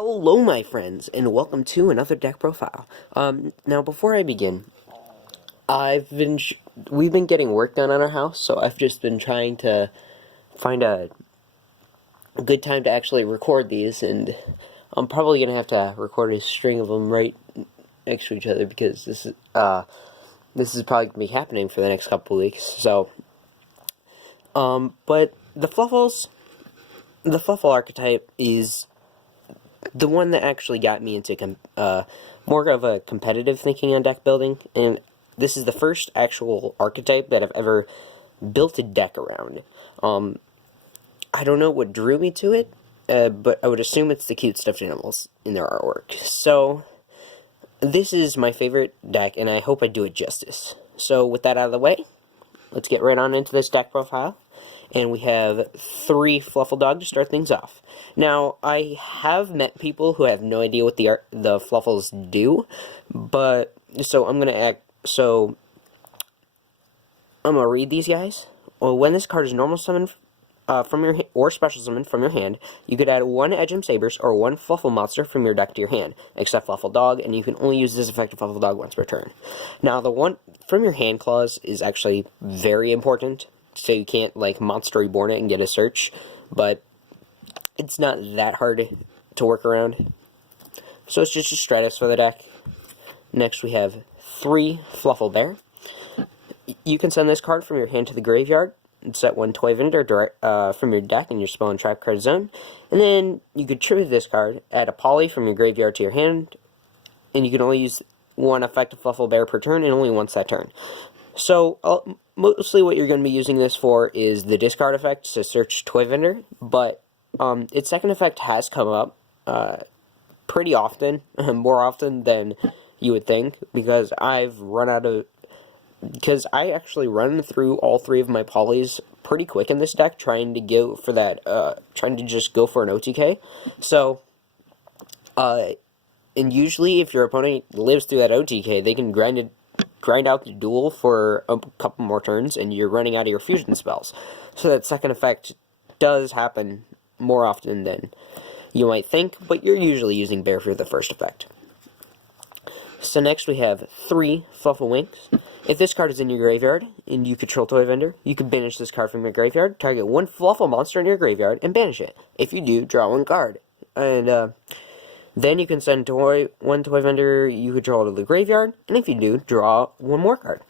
Hello, my friends, and welcome to another deck profile. Now before I begin, we've been getting work done on our house, so I've just been trying to find a good time to actually record these, and I'm probably gonna have to record a string of them right next to each other because this is probably gonna be happening for the next couple of weeks. So, but the Fluffal archetype is the one that actually got me into more of a competitive thinking on deck building, and this is the first actual archetype that I've ever built a deck around. I don't know what drew me to it, but I would assume it's the cute stuffed animals in their artwork. So, this is my favorite deck, and I hope I do it justice. So, with that out of the way, let's get right on into this deck profile. And we have 3 Fluffal Dog to start things off. Now, I have met people who have no idea what the Fluffals do, but so I'm gonna read these guys. Well, when this card is normal summon from your or special summon from your hand, you could add 1 Edgem Sabers or 1 Fluffal monster from your deck to your hand, except Fluffal Dog, and you can only use this effective Fluffal Dog once per turn. Now, the one from your hand clause is actually very important. So you can't, like, Monster Reborn it and get a search, but it's not that hard to work around. So it's just a Stratus for the deck. Next we have 3 Fluffal Bear. You can send this card from your hand to the graveyard and set 1 Toy Vendor from your deck in your spell and trap card zone. And then you could tribute this card, add a Poly from your graveyard to your hand, and you can only use 1 effective Fluffal Bear per turn and only once that turn. So, mostly what you're going to be using this for is the discard effect to search Toy Vendor, but its second effect has come up pretty often, more often than you would think, because I actually run through all 3 of my polys pretty quick in this deck, trying to go for that, trying to just go for an OTK. So, and usually if your opponent lives through that OTK, they can grind out the duel for a couple more turns, and you're running out of your fusion spells. So that second effect does happen more often than you might think, but you're usually using Bear for the first effect. So next we have 3 Fluffal Wings. If this card is in your graveyard, and you control Toy Vendor, you can banish this card from your graveyard, target 1 Fluffal monster in your graveyard, and banish it. If you do, draw 1 card. And, then you can send 1 Toy Vendor you control to the graveyard, and if you do, draw 1 more card.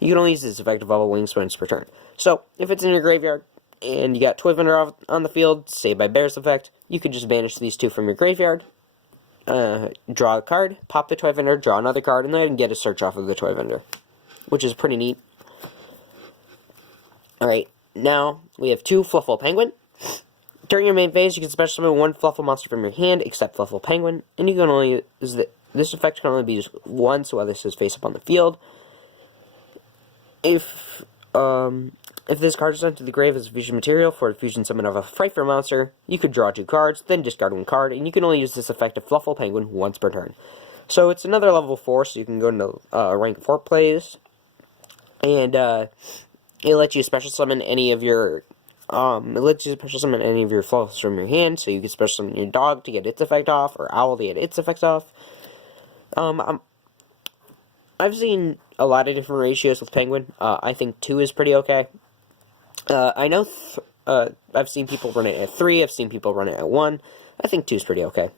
You can only use this effective Fluffal Wings once per turn. So, if it's in your graveyard, and you got Toy Vendor on the field, say by Bear's effect, you could just banish these 2 from your graveyard, draw a card, pop the Toy Vendor, draw another card, and then get a search off of the Toy Vendor, which is pretty neat. Alright, now we have 2 Fluffal Penguin. During your main phase, you can special summon 1 Fluffal monster from your hand, except Fluffal Penguin, and you can only use this effect can only be used once while this is face up on the field. If this card is sent to the grave as a fusion material for a fusion summon of a Frightful monster, you could draw 2 cards, then discard 1 card, and you can only use this effect of Fluffal Penguin once per turn. So it's another level 4, so you can go into rank 4 plays, and it lets you special summon any of your Fluffals from your hand, so you can special summon your dog to get its effect off, or owl to get its effects off. I've seen a lot of different ratios with Penguin. I think 2 is pretty okay. I know I've seen people run it at 3, I've seen people run it at 1. I think 2 is pretty okay.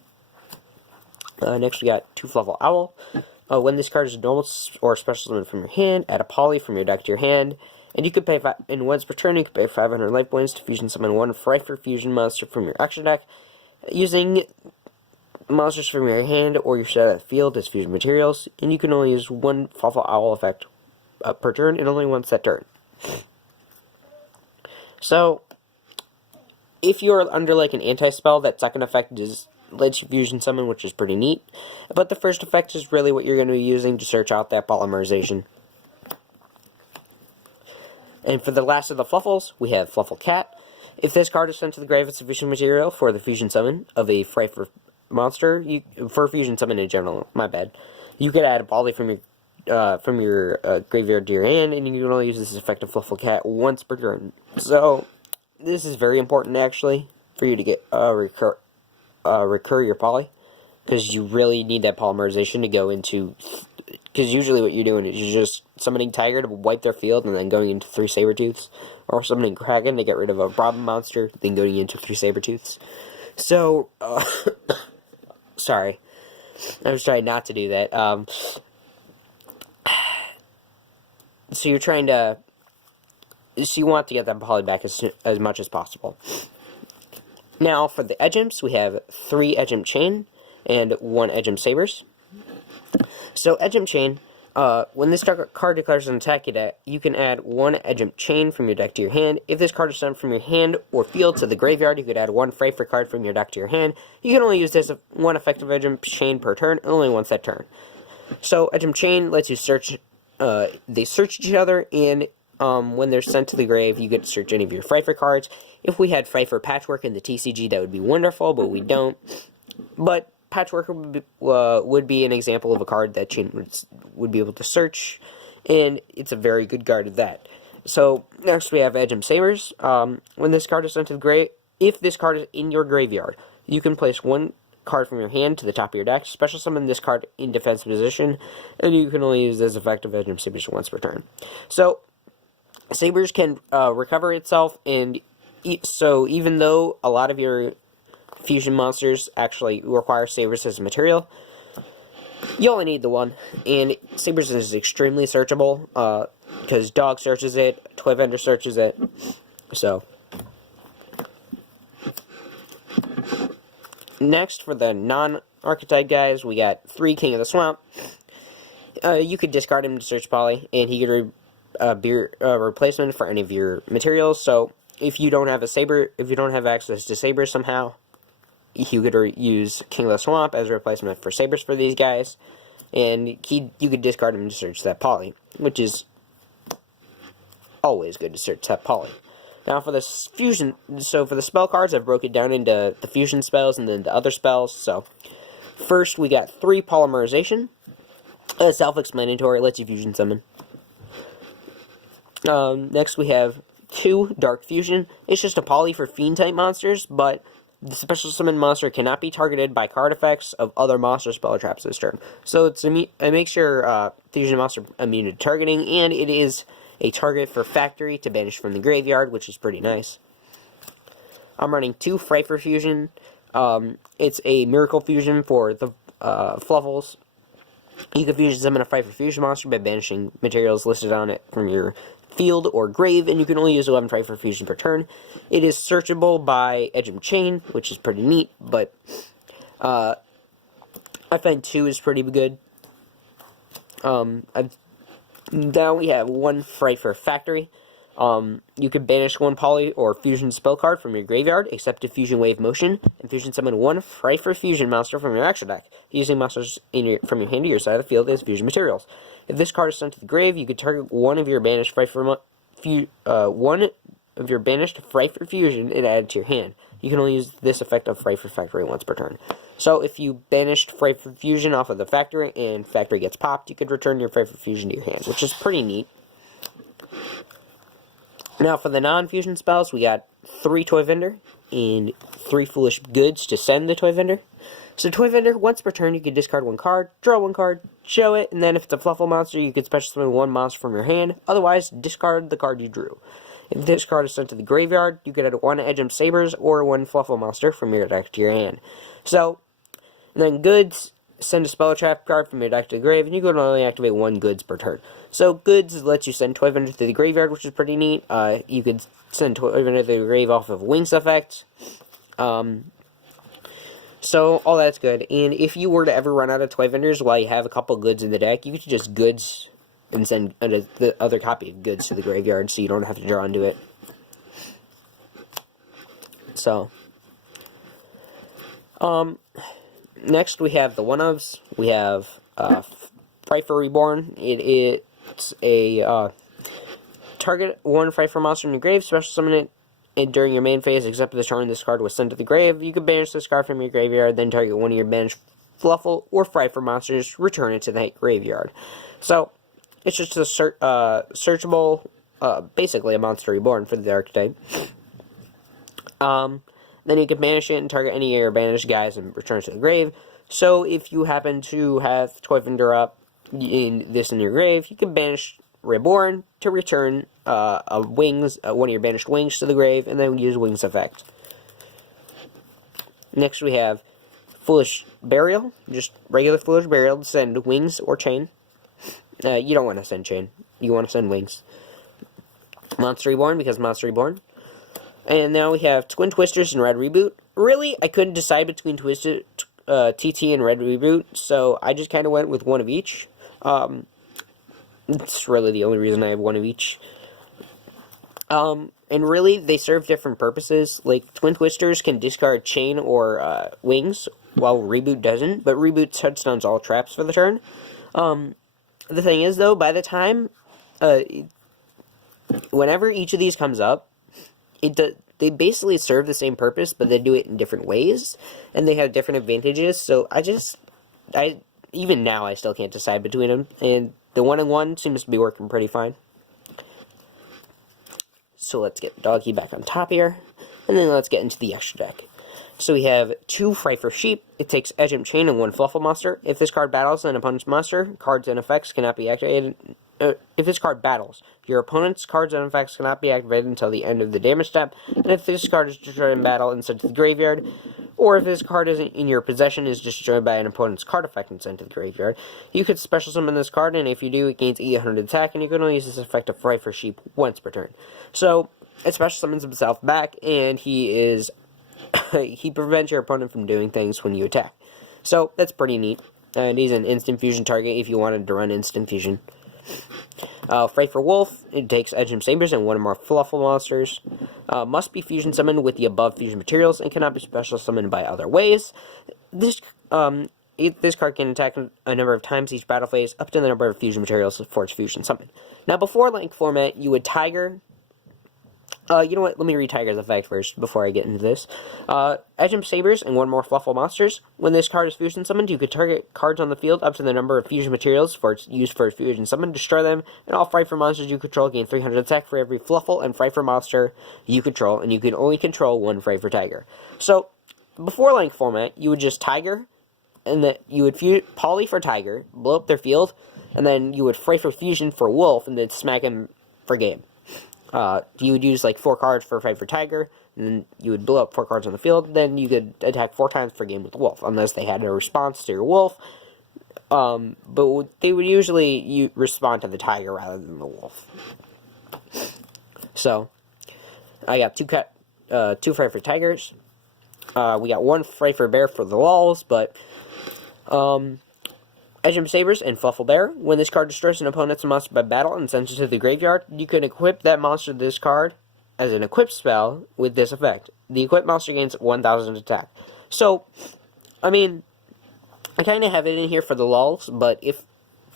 Next we got 2 Fluffal Owl. When this card is normal or special summon from your hand, add a Poly from your deck to your hand. And you could pay once per turn, you could pay 500 life points to fusion summon 1 Frightful fusion monster from your extra deck, using monsters from your hand or your set of the field as fusion materials, and you can only use 1 Fluffal Owl effect per turn, and only once that turn. So, if you're under like an anti-spell, that second effect lets you fusion summon, which is pretty neat, but the first effect is really what you're going to be using to search out that polymerization. And for the last of the Fluffals, we have Fluffal Cat. If this card is sent to the grave as a fusion material for the fusion summon of a Frightful monster, for fusion summon in general, my bad, you could add a Poly from your graveyard to your hand, and you can only use this effective Fluffal Cat once per turn. So, this is very important, actually, for you to get recur your poly, because you really need that polymerization to go into, because usually what you're doing is you're just summoning Tiger to wipe their field and then going into 3 Sabertooths, or summoning Kraken to get rid of a problem monster, then going into 3 Sabertooths. So, sorry, I was trying not to do that. So you're trying to, so you want to get that poly back as much as possible. Now, for the edge imps, we have 3 edge imp chain and 1 edge imp sabers. So, edge imp chain, when this card declares an attack you can add 1 edge imp chain from your deck to your hand. If this card is sent from your hand or field to the graveyard, you could add 1 Freifer card from your deck to your hand. You can only use this 1 effective edge imp chain per turn, and only once that turn. So, edge imp chain lets you search, they search each other, and when they're sent to the grave, you get to search any of your Freifer cards. If we had Freifer Patchwork in the TCG, that would be wonderful, but we don't. But Patchwork would be an example of a card that Chain would be able to search, and it's a very good card at that. So, next we have Edge Imp Sabers. When this card is sent to the grave, if this card is in your graveyard, you can place 1 card from your hand to the top of your deck, special summon this card in defensive position, and you can only use this effective Edge Imp Sabers once per turn. So, Sabers can recover itself, and so even though a lot of your fusion monsters actually require Sabers as a material, you only need the 1, and Sabers is extremely searchable, because Dog searches it, Toy Vendor searches it, so. Next, for the non-archetype guys, we got 3 King of the Swamp. You could discard him to search poly, and he could be a replacement for any of your materials. So if you don't have a saber, if you don't have access to sabers somehow, you could use King of the Swamp as a replacement for sabers for these guys, and you could discard him to search that poly, which is always good to search that poly. Now for the fusion, so for the spell cards, I've broken it down into the fusion spells and then the other spells. So first we got 3 Polymerization. Self-explanatory, lets you fusion summon. Next we have 2 Dark Fusion. It's just a poly for Fiend-type monsters, but the special summon monster cannot be targeted by card effects of other monster spell traps this turn. So it makes your fusion monster immune to targeting, and it is a target for Factory to banish from the graveyard, which is pretty nice. I'm running 2 Freifer Fusion. It's a Miracle Fusion for the Fluffals. You can fusion summon a Freifer Fusion monster by banishing materials listed on it from your field or grave, and you can only use 11 Freifer Fusion per turn. It is searchable by Edge and Chain, which is pretty neat, but I find 2 is pretty good. Now we have 1 Freifer Factory. You can banish 1 poly or fusion spell card from your graveyard, except a Fusion Wave Motion, and fusion summon 1 Freifer Fusion monster from your extra deck, using monsters from your hand to your side of the field as fusion materials. If this card is sent to the grave, you could target 1 of your banished Freifer Fusion and add it to your hand. You can only use this effect of Freifer Factory once per turn. So if you banished Freifer Fusion off of the Factory and Factory gets popped, you could return your Freifer Fusion to your hand, which is pretty neat. Now for the non-fusion spells, we got 3 Toy Vendor and 3 Foolish Goods to send the Toy Vendor. So Toy Vendor, once per turn, you can discard 1 card, draw 1 card, show it, and then if it's a Fluffal monster, you can special summon 1 monster from your hand. Otherwise, discard the card you drew. If this card is sent to the graveyard, you can add 1 Edge Imp Sabers or 1 Fluffal monster from your deck to your hand. So, and then Goods, send a spell trap card from your deck to the grave, and you can only activate 1 Goods per turn. So Goods lets you send Toy Vendor to the graveyard, which is pretty neat. You could send Toy Vendor to the grave off of Wings effect. So all that's good. And if you were to ever run out of Toy Vendors while you have a couple Goods in the deck, you could just Goods and send the other copy of Goods to the graveyard, so you don't have to draw into it. So, next we have the one-ofs. We have Freifer Reborn. It's a target 1 Freifer monster in your grave, special summon it, and during your main phase, except for the turn this card was sent to the grave, you can banish this card from your graveyard, then target 1 of your banished Fluffal or Freifer monsters, return it to the graveyard. So, it's just a searchable, basically a monster reborn for the archetype. then you can banish it and target any of your banished guys and return to the grave. So if you happen to have Toy Vendor up in your grave, you can banish Reborn to return one of your banished wings to the grave, and then use Wings effect. Next we have Foolish Burial, just regular Foolish Burial to send Wings or Chain. You don't want to send Chain, you want to send Wings. Monster Reborn, because Monster Reborn. And now we have Twin Twisters and Red Reboot. Really, I couldn't decide between TT and Red Reboot, so I just kind of went with one of each. It's really the only reason I have one of each. And really, they serve different purposes. Like, Twin Twisters can discard Chain or Wings, while Reboot doesn't, but Reboot touchdowns all traps for the turn. The thing is, though, by the time, whenever each of these comes up, they basically serve the same purpose, but they do it in different ways, and they have different advantages, so even now, I still can't decide between them, and the 1-in-1 seems to be working pretty fine. So let's get Doggy back on top here, and then let's get into the extra deck. So we have 2 Fright for Sheep. It takes Edge Imp Chain and 1 Fluffal monster. If this card battles an opponent's monster, cards and effects cannot be activated. If this card battles, your opponent's cards and effects cannot be activated until the end of the damage step. And if this card is destroyed in battle and sent to the graveyard, or if this card isn't in your possession is destroyed by an opponent's card effect and sent to the graveyard, you could special summon this card, and if you do, it gains 800 attack, and you can only use this effect of Fright for Sheep once per turn. So, it special summons himself back, and he prevents your opponent from doing things when you attack. So, that's pretty neat. And he's an instant fusion target if you wanted to run instant fusion. Fright for Wolf, it takes Edge and Sabers and 1 or more Fluffal monsters. Must be fusion summoned with the above fusion materials and cannot be special summoned by other ways. This card can attack a number of times each battle phase, up to the number of fusion materials for its fusion summon. Now, before Link format, you would Tiger. You know what? Let me read Tiger's effect first before I get into this. Edge and Sabers and 1 more Fluffal monsters. When this card is fusion summoned, you could target cards on the field up to the number of fusion materials used for its fusion summon, destroy them, and all Fright for monsters you control gain 300 attack for every Fluffal and Fright for monster you control, and you can only control 1 Fright for Tiger. So, before Link format, you would just Tiger, and then you would Poly for Tiger, blow up their field, and then you would Fright for Fusion for Wolf, and then smack him for game. You would use like 4 cards for Fight for Tiger, and then you would blow up 4 cards on the field, then you could attack 4 times per game with Wolf, unless they had a response to your Wolf. But they would usually respond to the Tiger rather than the Wolf. So, I got 2 Fright for Tigers. We got 1 Fright for Bear for the lulz, but Edge and Sabers and Fluffal Bear. When this card destroys an opponent's monster by battle and sends it to the graveyard, you can equip that monster to this card as an equip spell with this effect. The equipped monster gains 1000 attack. So, I mean, I kind of have it in here for the lulz, but if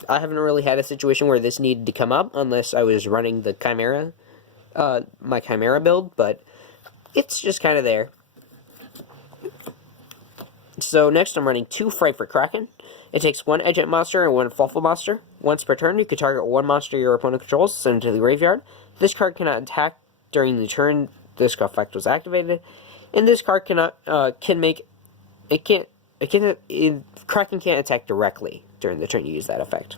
I haven't really had a situation where this needed to come up, unless I was running the Chimera, my Chimera build, but it's just kind of there. So next I'm running 2 Fright for Kraken. It takes 1 Edge monster and 1 Fluffal monster. Once per turn, you can target 1 monster your opponent controls, send it to the graveyard. This card cannot attack during the turn this effect was activated, and this card Kraken can't attack directly during the turn you use that effect.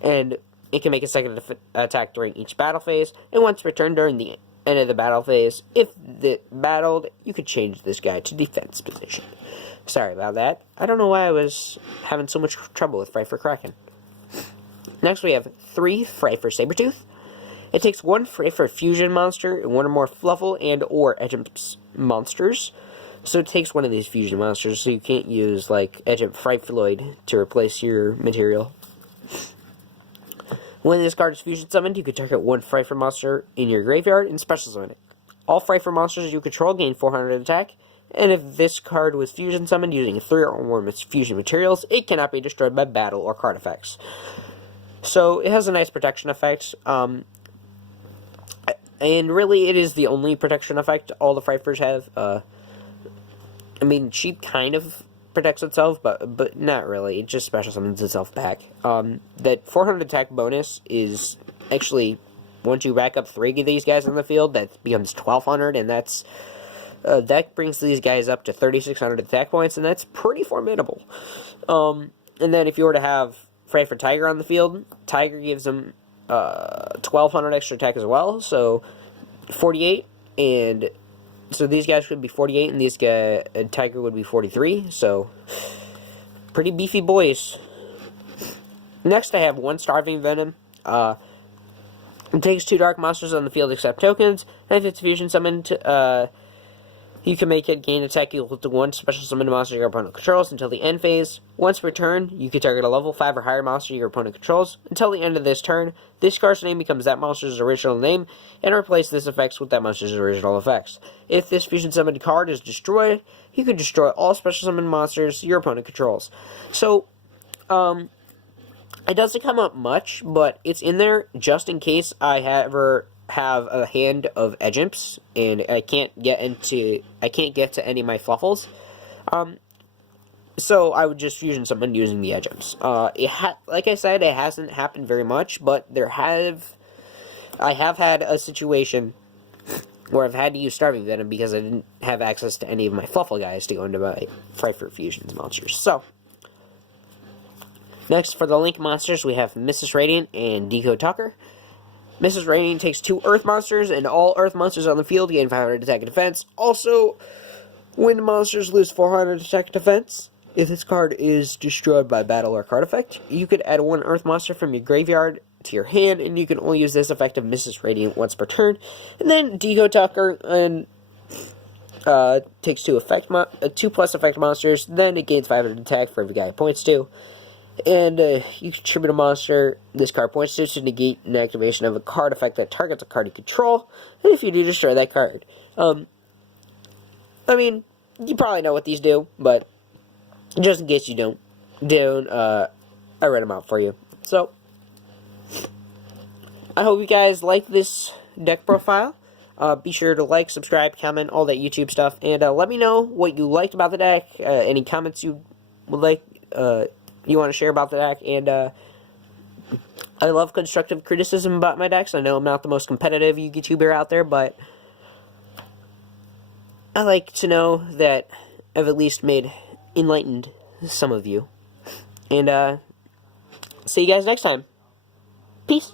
And it can make a second attack during each battle phase, and once per turn during the end of the battle phase, if it battled, you could change this guy to defense position. Sorry about that. I don't know why I was having so much trouble with Fright for Kraken. Next we have 3 Fright for Sabertooth. It takes 1 Fright for Fusion monster and 1 or more Fluffal and or Edge monsters. So it takes 1 of these fusion monsters, so you can't use like Edge Fright Floyd to replace your material. When this card is fusion summoned, you can target 1 Fright for monster in your graveyard and special summon it. All Fright for monsters you control gain 400 attack. And if this card was fusion summoned using 3 or more fusion materials, it cannot be destroyed by battle or card effects. So it has a nice protection effect. And really, it is the only protection effect all the Frighters have. I mean, Sheep kind of protects itself, but not really. It just special summons itself back. That 400 attack bonus is actually, once you rack up 3 of these guys in the field, that becomes 1200, and that's That brings these guys up to 3,600 attack points, and that's pretty formidable. And then if you were to have Fright for Tiger on the field, Tiger gives them 1,200 extra attack as well, so 48, and so these guys would be 48, and Tiger would be 43, so pretty beefy boys. Next, I have 1 Starving Venom. It takes 2 dark monsters on the field except tokens, and if it's fusion summoned, you can make it gain attack equal to 1 special summoned monster your opponent controls until the end phase. Once per turn, you can target a level 5 or higher monster your opponent controls. Until the end of this turn, this card's name becomes that monster's original name, and replace this effects with that monster's original effects. If this fusion summoned card is destroyed, you can destroy all special summoned monsters your opponent controls. So, it doesn't come up much, but it's in there just in case I ever have a hand of Edge Imps and I can't get to any of my Fluffals. So I would just fusion summon using the Edge Imps. Like I said, it hasn't happened very much, but I have had a situation where I've had to use Starving Venom because I didn't have access to any of my Fluffal guys to go into my Fright for Fusions monsters. So, next for the Link monsters, we have Mrs. Radiant and Decode Talker. Mrs. Radiant takes 2 Earth monsters, and all Earth monsters on the field gain 500 attack and defense. Also, Wind monsters lose 400 attack and defense. If this card is destroyed by battle or card effect, you could add 1 Earth monster from your graveyard to your hand, and you can only use this effect of Mrs. Radiant once per turn. And then Decode Talker takes 2 plus effect monsters, then it gains 500 attack for every guy it points to. And you contribute a monster this card points to negate an activation of a card effect that targets a card you control. And if you do, destroy that card. I mean, you probably know what these do, but just in case you don't, I read them out for you. So, I hope you guys like this deck profile. Be sure to like, subscribe, comment, all that YouTube stuff, and let me know what you liked about the deck, any comments you would like, you want to share about the deck, and I love constructive criticism about my decks. I know I'm not the most competitive YouTuber out there, but I like to know that I've at least enlightened some of you. And see you guys next time. Peace.